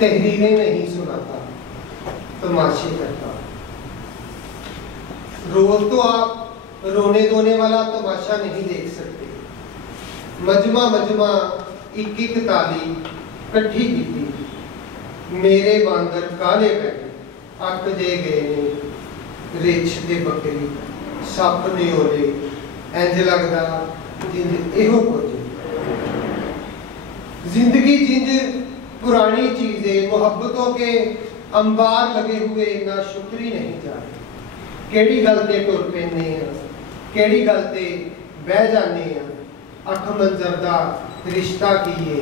तहरीरें नहीं सुनाता, तमाशे करता। रोज तो आप रोने धोने वाला तमाशा नहीं देख सकते। मजमा मजमा एक एक ताली कट्ठी की, मेरे बांदर काले पै अक जे गए ने रिछ ते बकरी सप ने ओले, इंज लगदा जिंज एहो कुछ। जिंदगी जिंज पुरानी चीजें मोहब्बतों के अंबार लगे हुए ना शुक्री नहीं जाते। केड़ी गल ते टुर पैने आ, केड़ी गल ते बह जाने आ। अख मंजर दा रिश्ता कीए,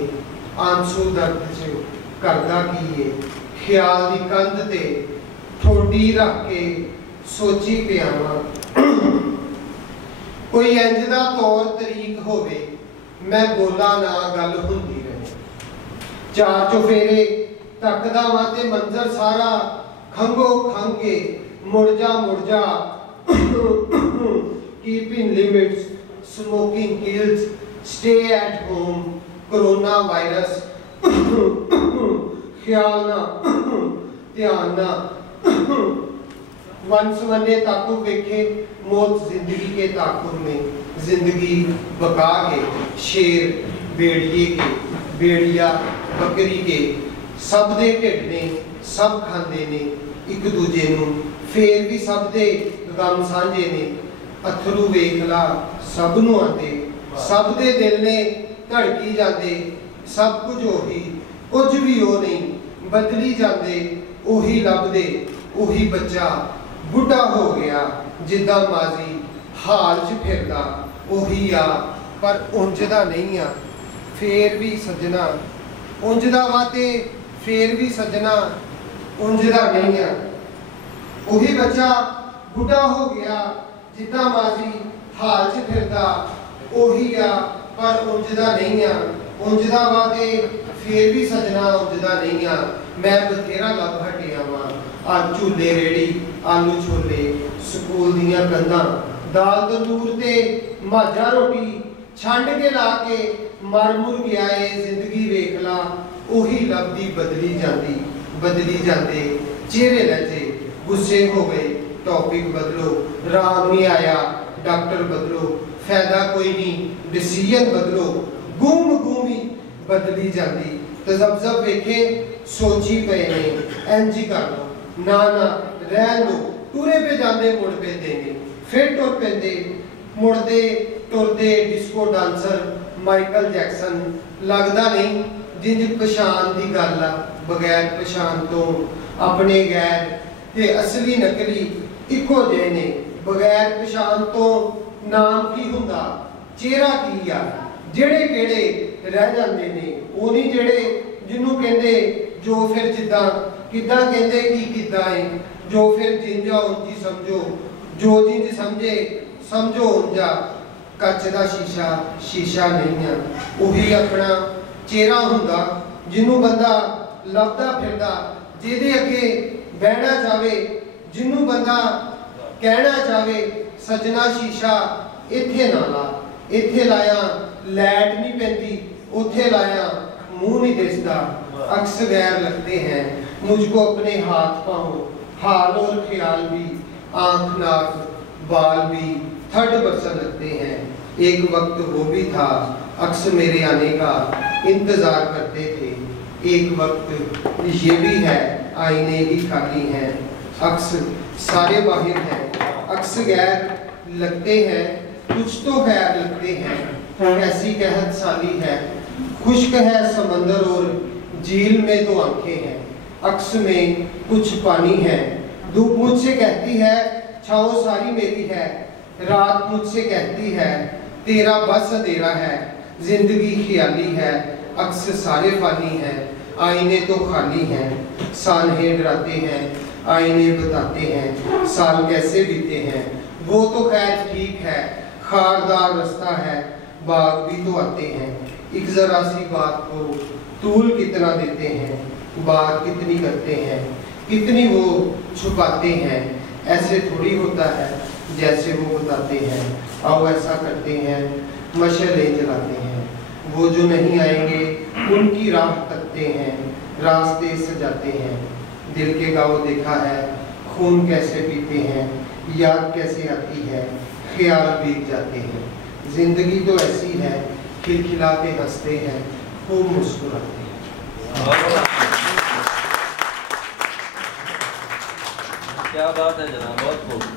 आंसू दर्द च करदा कीए। ख्याल दी कंध ते ठोडी रख के सोची पिया वां। कोई इंज दा तौर तरीक होवे, मैं बोला ना गल हुंदी रहे। चार चुफेरे तकदा वां ते मंजर सारा खंगो खंगे मुड़ जा keep in limits, smoking kills, stay at home, corona virus, ख्याल ना ध्यान ना। वनसवने ताकू वेखे, मौत जिंदगी के ताकुर में, जिंदगी बका के, शेर बेड़िए के, बेड़िया बकरी के, सब दे ढिड ने, सब खांदे ने एक दूजे नूं, फेर भी सब दे गम सांझे ने। अथरू वेख ला सब नूं आंदे, सब दे दिल ने धड़की जाते। सब कुछ ओही, कुछ भी ओ नहीं, बदली जाते ओही लभदे। ओही बच्चा बुढ़ा हो गया जिदा माजी हाल च फिरदा, ओही आ पर उंजदा नहीं आ। फेर भी सजना उंजदा वा ते फेर भी सजना उंजदा नहीं आ। ओही बच्चा बुढ़ा हो गया जिदा माजी हाल च फिरदा, ओही आ पर उंजदा नहीं आ। उंजदा वा ते फेर भी सजना उंजदा नहीं आ। मैं बथेरा लभ हटिया वां, आ झूले रेड़ी, आलू छोले, स्कूल दियां कंधां, दाल तंदूर ते माजा रोटी छंड के ला के मर मुर गया है जिंदगी वेख ला। ओही लभदी बदली जाते चेहरे लजे। गुस्से हो गए टॉपिक बदलो, राम नहीं आया डॉक्टर बदलो, फायदा कोई नहीं डिसीजन बदलो। गुम गुमी बदली जाती, तजब्जब वेखे सोची पे ने इंज कर लो ना रहन दो। टूरे पे जाते मुड़ पेंदे ने, फिर टुर पेंदे मुड़दे टुरदे डिस्को डांसर माइकल जैक्सन। लगदा नहीं जिंज पछाण दी गल आ, बगैर पछाण तो अपने गैर ते असली नकली इको जे ने। बगैर पछाण तो नाम की हुंदा, चेहरा की आ। जेड़े केड़े रह जांदे ने ओ नहीं जेड़े जिन्नू कहंदे जो फिर जिद्दां किद्दां कहंदे की किद्दां है, जो फिर जिंजा उंजी समझो, जो जिंज समझे समझो उंजा। कच दा शीशा नहीं आ, ओही अपना चेहरा हुंदा जिन्नू बंदा लभदा फिरदा, जिहदे अगे बहना चाहे, जिन्नू बंदा कहना चाहे सजना शीशा इत्थे ना ला। इत्थे लाया लैट नहीं पैंदी, उथे लाया मुंह नहीं दिसदा। अक्स गैर लगते हैं मुझको अपने हाथ पांव, हाल और ख्याल भी, आंख नाक बाल भी थर्ड पर्सन लगते हैं। एक वक्त वो भी था अक्स मेरे आने का इंतजार करते थे, एक वक्त ये भी है आईने ही खाली हैं। अक्स सारे बाहिर हैं, अक्स गैर लगते हैं, कुछ तो गैर लगते हैं। कैसी कहत साली है, खुश्क है समंदर और झील में तो आंखें हैं। अक्स में कुछ पानी है, धूप मुझसे कहती है छाओ सारी मेरी है। रात मुझसे कहती है तेरा बस अंधेरा है। जिंदगी ख्याली है, अक्स सारे फानी हैं, आईने तो खाली हैं। सानहे डराते हैं, आईने बताते हैं साल कैसे बीते हैं। वो तो खैर ठीक है, खारदार रास्ता है, बाग भी तो आते हैं। एक जरा सी बात को तूल कितना देते हैं, बात कितनी करते हैं, कितनी वो छुपाते हैं। ऐसे थोड़ी होता है जैसे वो बताते हैं। आओ ऐसा करते हैं, मशलें जलाते हैं। वो जो नहीं आएंगे उनकी राह तकते हैं, रास्ते सजाते हैं। दिल के गाँव देखा है, खून कैसे पीते हैं, याद कैसे आती है, ख्याल बीत जाते हैं। जिंदगी तो ऐसी है, खिलखिलाते हंसते हैं, खूब मुस्कुराते हैं। क्या बात है जनाब, बहुत खूब।